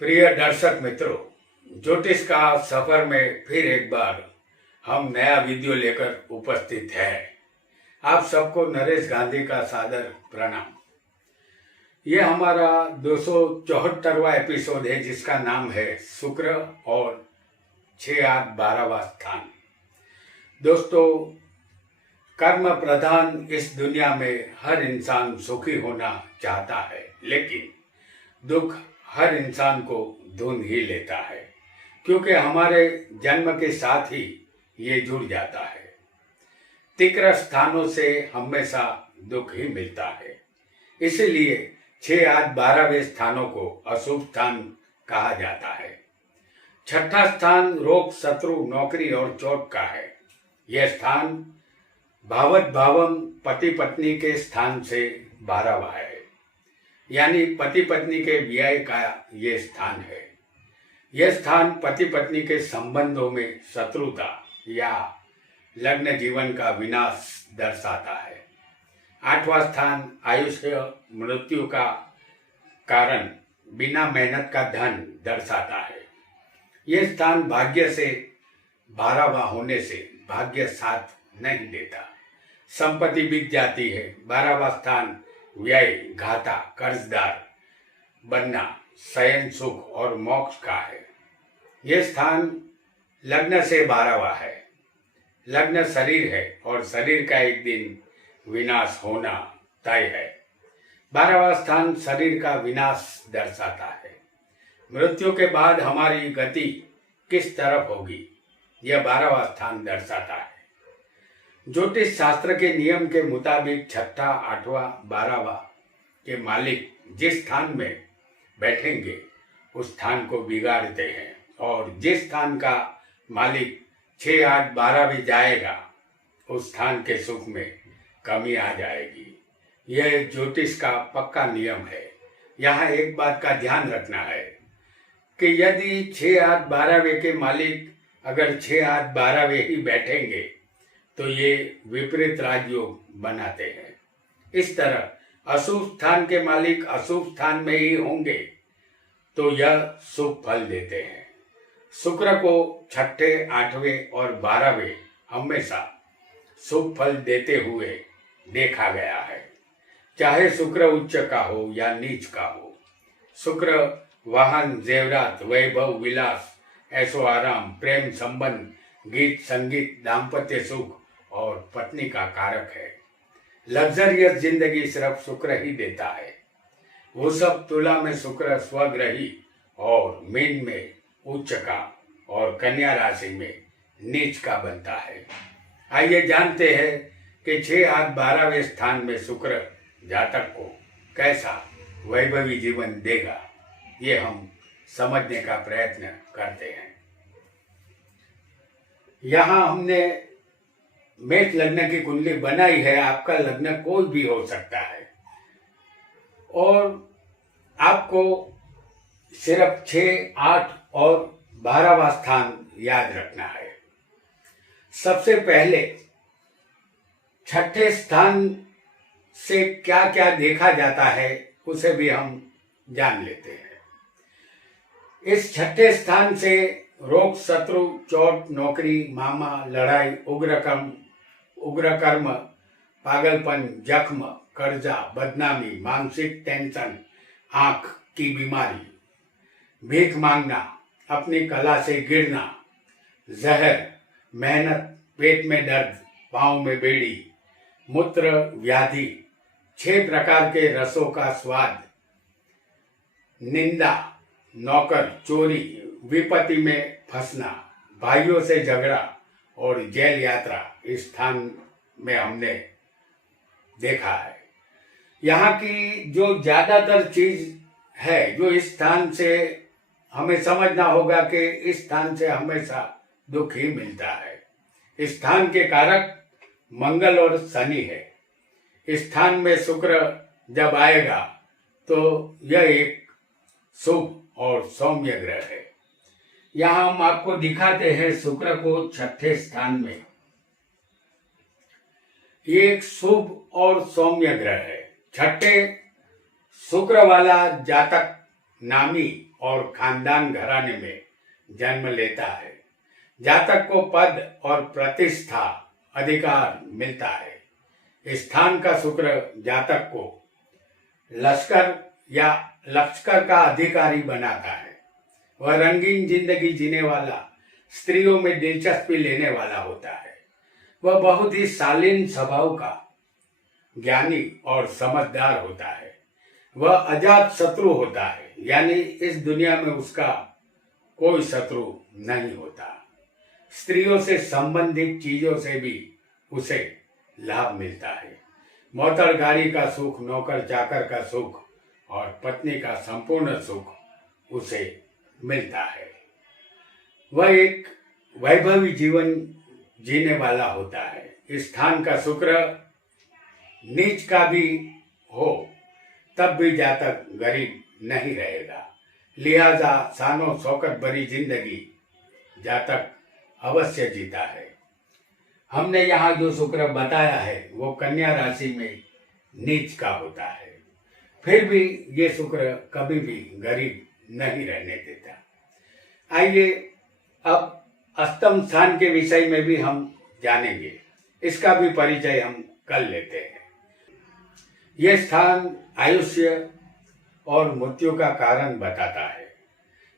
प्रिय दर्शक मित्रों, ज्योतिष का सफर में फिर एक बार हम नया वीडियो लेकर उपस्थित है। आप सबको नरेश गांधी का सादर प्रणाम। ये हमारा 274वां एपिसोड है जिसका नाम है शुक्र और 6-8-12वां स्थान। दोस्तों, कर्म प्रधान इस दुनिया में हर इंसान सुखी होना चाहता है, लेकिन दुख हर इंसान को ढूंढ ही लेता है, क्योंकि हमारे जन्म के साथ ही ये जुड़ जाता है। तीव्र स्थानों से हमेशा दुख ही मिलता है, इसीलिए 6-8-12वें स्थानों को अशुभ स्थान कहा जाता है। छठा स्थान रोग, शत्रु, नौकरी और चोट का है। यह स्थान भावत भावम पति पत्नी के स्थान से 12वां है, यानी पति पत्नी के व्यय का ये स्थान है। यह स्थान पति पत्नी के संबंधों में शत्रुता या लग्न जीवन का विनाश दर्शाता है। 8वां स्थान आयुष्य, मृत्यु का कारण, बिना मेहनत का धन दर्शाता है। यह स्थान भाग्य से 12वां होने से भाग्य साथ नहीं देता, संपत्ति बिक जाती है। 12वां स्थान व्यय, घाटा, कर्जदार बनना, शयन सुख और मोक्ष का है। यह स्थान लग्न से 12वां है। लग्न शरीर है और शरीर का एक दिन विनाश होना तय है। 12वां स्थान शरीर का विनाश दर्शाता है। मृत्यु के बाद हमारी गति किस तरफ होगी, यह 12वां स्थान दर्शाता है। ज्योतिष शास्त्र के नियम के मुताबिक 6ठा, 8वां, 12वां के मालिक जिस स्थान में बैठेंगे उस स्थान को बिगाड़ते हैं, और जिस स्थान का मालिक 6-8-12वें जाएगा उस स्थान के सुख में कमी आ जाएगी। यह ज्योतिष का पक्का नियम है। यहाँ एक बात का ध्यान रखना है कि यदि 6-8-12वें के मालिक अगर 6-8-12वें ही बैठेंगे तो ये विपरीत राजयोग बनाते हैं। इस तरह अशुभ स्थान के मालिक अशुभ स्थान में ही होंगे तो यह शुभ फल देते हैं। शुक्र को 6ठे, 8वें और 12वें हमेशा शुभ फल देते हुए देखा गया है, चाहे शुक्र उच्च का हो या नीच का हो। शुक्र वाहन, जेवरात, वैभव, विलास, ऐशो आराम, प्रेम संबंध, गीत संगीत, दाम्पत्य सुख और पत्नी का कारक है। लग्जरियस जिंदगी सिर्फ शुक्र ही देता है। वो सब तुला में शुक्र स्वग्रही और मीन में उच्च का और कन्या राशि में नीच का बनता है। आइए जानते हैं कि 6-8-12वें स्थान में शुक्र जातक को कैसा वैभवी जीवन देगा, ये हम समझने का प्रयत्न करते हैं। यहाँ हमने मेष लग्न की कुंडली बनाई है। आपका लग्न कोई भी हो सकता है और आपको सिर्फ 6, 8 और 12वां स्थान याद रखना है। सबसे पहले 6ठे स्थान से क्या क्या देखा जाता है उसे भी हम जान लेते हैं। इस 6ठे स्थान से रोग, शत्रु, चोट, नौकरी, मामा, लड़ाई, उग्र कर्म, पागलपन, जख्म, कर्जा, बदनामी, मानसिक टेंशन, आंख की बीमारी, भीख मांगना, अपनी कला से गिरना, जहर, मेहनत, पेट में दर्द, पांव में बेड़ी, मूत्र व्याधि, 6 प्रकार के रसों का स्वाद, निंदा, नौकर, चोरी, विपत्ति में फंसना, भाइयों से झगड़ा और जेल यात्रा इस स्थान में हमने देखा है। यहाँ की जो ज्यादातर चीज है जो इस स्थान से हमें समझना होगा कि इस स्थान से हमेशा दुख ही मिलता है। इस स्थान के कारक मंगल और शनि है। इस स्थान में शुक्र जब आएगा तो यह एक शुभ और सौम्य ग्रह है। यहाँ हम आपको दिखाते हैं शुक्र को 6ठे स्थान में। ये एक शुभ और सौम्य ग्रह है। 6ठे शुक्र वाला जातक नामी और खानदान घराने में जन्म लेता है। जातक को पद और प्रतिष्ठा अधिकार मिलता है। स्थान का शुक्र जातक को लश्कर का अधिकारी बनाता है। वह रंगीन जिंदगी जीने वाला, स्त्रियों में दिलचस्पी लेने वाला होता है। वह बहुत ही शालीन स्वभाव का, ज्ञानी और समझदार होता है। वह अजात शत्रु होता है, यानी इस दुनिया में उसका कोई शत्रु नहीं होता। स्त्रियों से संबंधित चीजों से भी उसे लाभ मिलता है। मोटर गाड़ी का सुख, नौकर चाकर का सुख और पत्नी का संपूर्ण सुख उसे मिलता है। वह एक वैभवी जीवन जीने वाला होता है। स्थान का शुक्र नीच का भी हो तब भी जातक गरीब नहीं रहेगा। लिहाजा शानो शौकत भरी जिंदगी जातक अवश्य जीता है। हमने यहाँ जो शुक्र बताया है वो कन्या राशि में नीच का होता है, फिर भी ये शुक्र कभी भी गरीब नहीं रहने देता। आइए अब अष्टम स्थान के विषय में भी हम जानेंगे, इसका भी परिचय हम कर लेते हैं। यह स्थान आयुष्य और मृत्यु का कारण बताता है।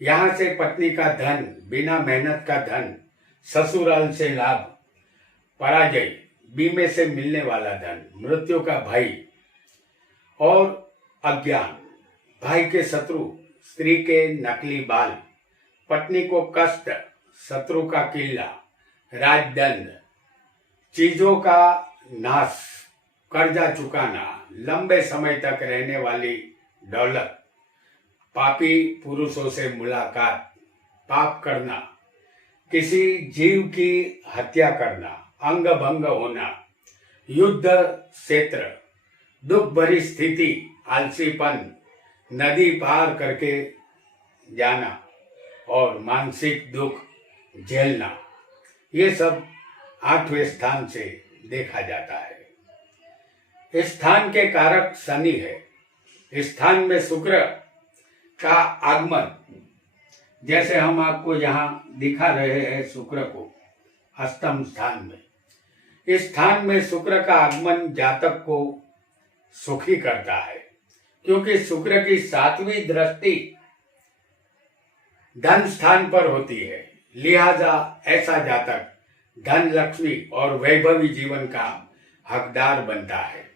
यहाँ से पत्नी का धन, बिना मेहनत का धन, ससुराल से लाभ, पराजय, बीमे से मिलने वाला धन, मृत्यु का भय और अज्ञान, भाई के शत्रु, स्त्री के नकली बाल, पत्नी को कष्ट, शत्रु का किल्ला, राजदंड, चीजों का नाश, कर्जा चुकाना, लंबे समय तक रहने वाली दौलत, पापी पुरुषों से मुलाकात, पाप करना, किसी जीव की हत्या करना, अंग भंग होना, युद्ध क्षेत्र, दुख भरी स्थिति, आलसीपन, नदी पार करके जाना और मानसिक दुख झेलना, ये सब 8वें स्थान से देखा जाता है। इस स्थान के कारक शनि है। स्थान में शुक्र का आगमन, जैसे हम आपको यहाँ दिखा रहे हैं शुक्र को अष्टम स्थान में, इस स्थान में शुक्र का आगमन जातक को सुखी करता है, क्योंकि शुक्र की 7वीं दृष्टि धन स्थान पर होती है। लिहाजा ऐसा जातक धन, लक्ष्मी और वैभवी जीवन का हकदार बनता है।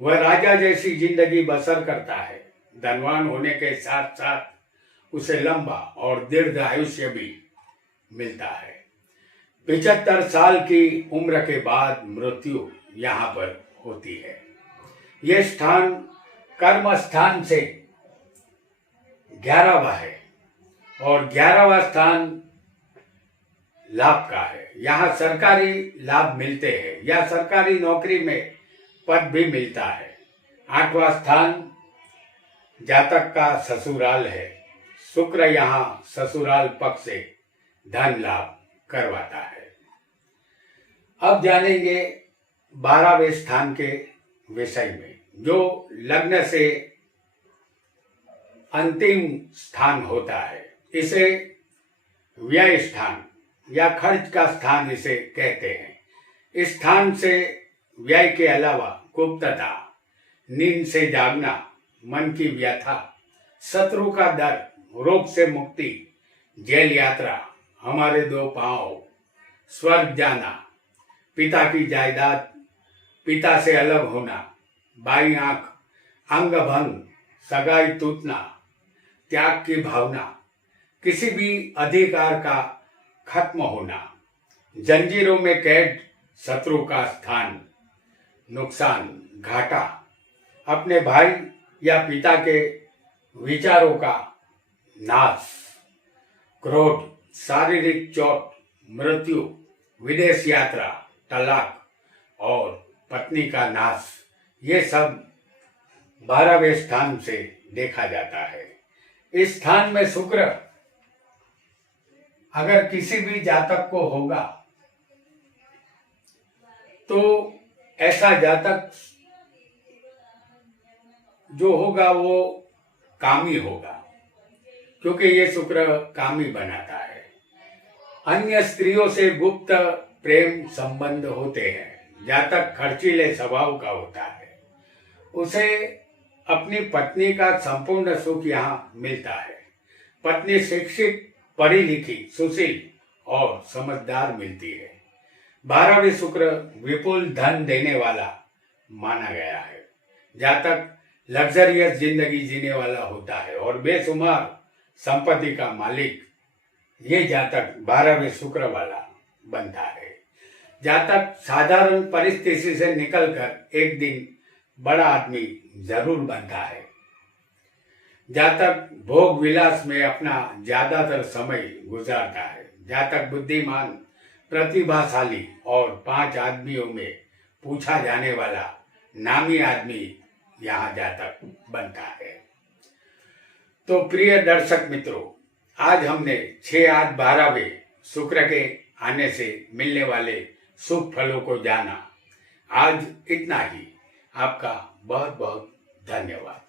वह राजा जैसी जिंदगी बसर करता है। धनवान होने के साथ साथ उसे लंबा और दीर्घ आयुष्य भी मिलता है। 75 साल की उम्र के बाद मृत्यु यहाँ पर होती है। यह स्थान कर्म स्थान से 11वां है और 11वां स्थान लाभ का है। यहाँ सरकारी लाभ मिलते हैं या सरकारी नौकरी में पद भी मिलता है। 8वां स्थान जातक का ससुराल है। शुक्र यहाँ ससुराल पक्ष से धन लाभ करवाता है। अब जानेंगे 12वें स्थान के विषय में, जो लग्न से अंतिम स्थान होता है। इसे व्यय स्थान या खर्च का स्थान इसे कहते हैं। इस स्थान से व्यय के अलावा गुप्तता, नींद से जागना, मन की व्यथा, शत्रु का डर, रोग से मुक्ति, जेल यात्रा, हमारे 2 पांव, स्वर्ग जाना, पिता की जायदाद, पिता से अलग होना, बाई आंख, अंग भंग, सगाई टूटना, त्याग की भावना, किसी भी अधिकार का खत्म होना, जंजीरों में कैद, शत्रु का स्थान, नुकसान, घाटा, अपने भाई या पिता के विचारों का नाश, क्रोध, शारीरिक चोट, मृत्यु, विदेश यात्रा, तलाक और पत्नी का नाश, ये सब 12वें स्थान से देखा जाता है। इस स्थान में शुक्र अगर किसी भी जातक को होगा तो ऐसा जातक जो होगा वो कामी होगा। क्योंकि ये शुक्र कामी बनाता है। अन्य स्त्रियों से गुप्त प्रेम संबंध होते हैं। जातक खर्चीले स्वभाव का होता है, उसे अपनी पत्नी का संपूर्ण सुख यहाँ मिलता है। पत्नी शिक्षित, पढ़ी लिखी, सुशील और समझदार मिलती है। 12वें शुक्र विपुल धन देने वाला माना गया है। जातक लग्जरियस जिंदगी जीने वाला होता है और बेशुमार संपत्ति का मालिक ये जातक 12वें शुक्र वाला बनता है। जातक साधारण परिस्थिति से निकलकर एक दिन बड़ा आदमी जरूर बनता है। जातक भोग विलास में अपना ज्यादातर समय गुजारता है। जातक बुद्धिमान, प्रतिभाशाली और 5 आदमियों में पूछा जाने वाला नामी आदमी यहाँ जातक बनता है। तो प्रिय दर्शक मित्रों, आज हमने 6-8-12वें शुक्र के आने से मिलने वाले शुभ फलों को जाना। आज इतना ही। आपका बहुत बहुत धन्यवाद।